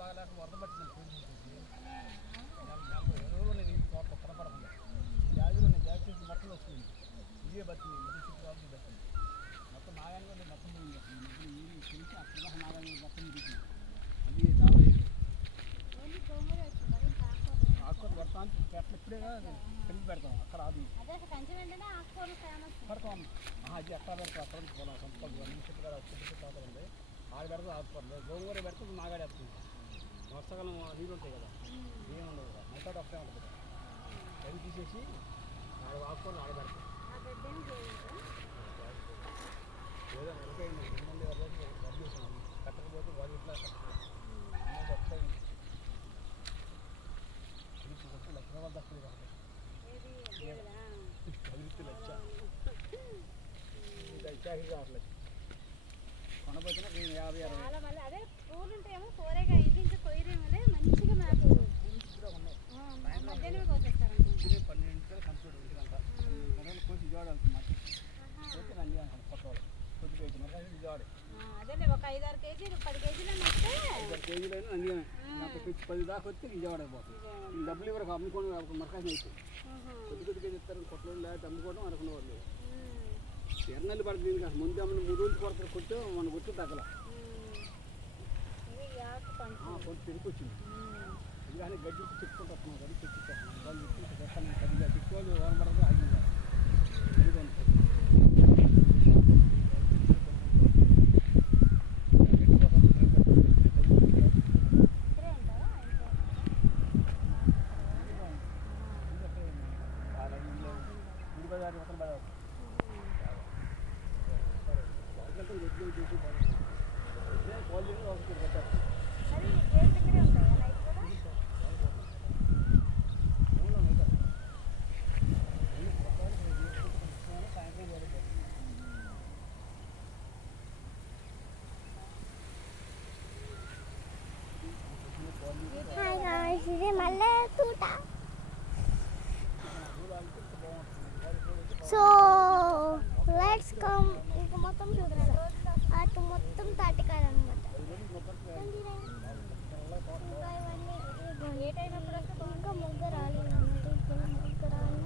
వాతావరణం బాగా వరద పట్టింది ఎరువులు నేను తోట కనపడకుండా జాజీలో నేను జాజీ చేసి మొత్తం వచ్చింది ఇవే బతింది మొదటి చుట్టూ రాదు బతింది మొత్తం నాగాన్ని మొత్తం పోయింది ఈ తెలిసి అక్కడ నాగాన్ని మొత్తం తిరిగింది అది చాలా ఆకుకూర పెడతాం పెట్టలు ఇప్పుడే కలిపి పెడతాం అక్కడ అది పెడతాం అది ఎట్లా పెడతాం అక్కడ పోదాం సంపద అన్ని చెట్టు కాడ చెట్టు తోట ఉంది ఆడ పెడతాం ఆకుకూరలు గోంగూర పెడితే నాగాడి వస్తుంది వర్షాకాలం నీళ్ళు ఉంటాయి కదా ఏముండదు కదా అంతా ఒకటే ఉంటుంది కదా అది తీసేసి ఆకుకూరలు ఆడ పెడతాం ఏదో వెళ్ళిపోయింది మంది రద్దు చేసాను కట్టకపోతే వాళ్ళు ఇట్లా వస్తాయి లక్ష వాళ్ళు తక్కువ కాబట్టి 10 లక్ష రావట్లేదు కొనపోతున్నా 50 60 అదే పూలు ఉంటాయేమో కూరగా ఇది ఇంకా కొయ్యరేమోలే మంచిగా మాకు మధ్యాహ్నమే కోసేస్తారు 12 కంప్లీట్ ఉంటుందంట కోసి చూడాలి మట్టి అయితే రండి అంటాను కొత్త వాళ్ళు కొద్ది కేజీ మరి చూడాలి అదే ఒక 5-6 కేజీలు 10 కేజీలు వస్తే 10 కేజీలు అయినా నాకు 10 దాకా వస్తే విజయవాడ పోతుంది డబ్బులు ఇవ్వరు అమ్ముకోవడం మరకాసిన అయితే కొద్ది కేజీ ఇస్తారు కొట్టలు లేకపోతే అమ్ముకోవడం అనుకునే వాళ్ళు ఎర్నల్లి పడుతుంది కాదు ముందు అమ్మని 3 రోజులు కొరత కొట్టే మన గుర్తు తగ్గల కొంచెం తిరిగిపోచ్చింది ఇది కానీ గడ్డి చెప్పుకుంటూ వస్తున్నాం గడ్డి తెచ్చిపోతున్నాం వాళ్ళు చెప్తాను కొద్దిగా తిక్కువాలి ఓనబడదు ఆగింది Hi guys, ఇది మల్లె తోట. So let's come. ఇక మొత్తం చూడండి అటు మొత్తం తాటికాయలు అనమాట. ఏ టైం ఎప్పుడు వస్తే ఇంకా మొగ్గ రాలేదు అన్నమాట. ఇప్పుడు మొగ్గ రాలేదు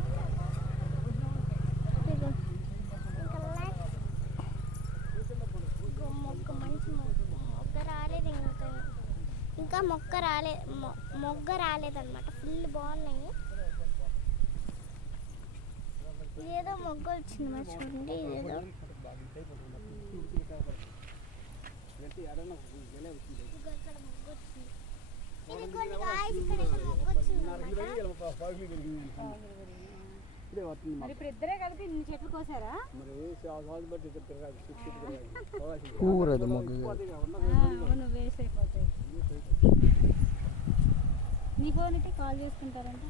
ఇంకా మొగ్గ మంచి మొగ్గ రాలేదు ఇంకా మొగ్గ రాలేదన్నమాట. ఫుల్ బాగున్నాయి. ఇదేదో మొగ్గ వచ్చింది మరి చూడండి. ఇదేదో ఇప్పుడు ఇద్దరే కలిపి ఇన్ని చెట్లు కోసారా? వేస్ట్ అయిపోతాయి. నీ ఫోన్ అయితే కాల్ చేసుకుంటారంట.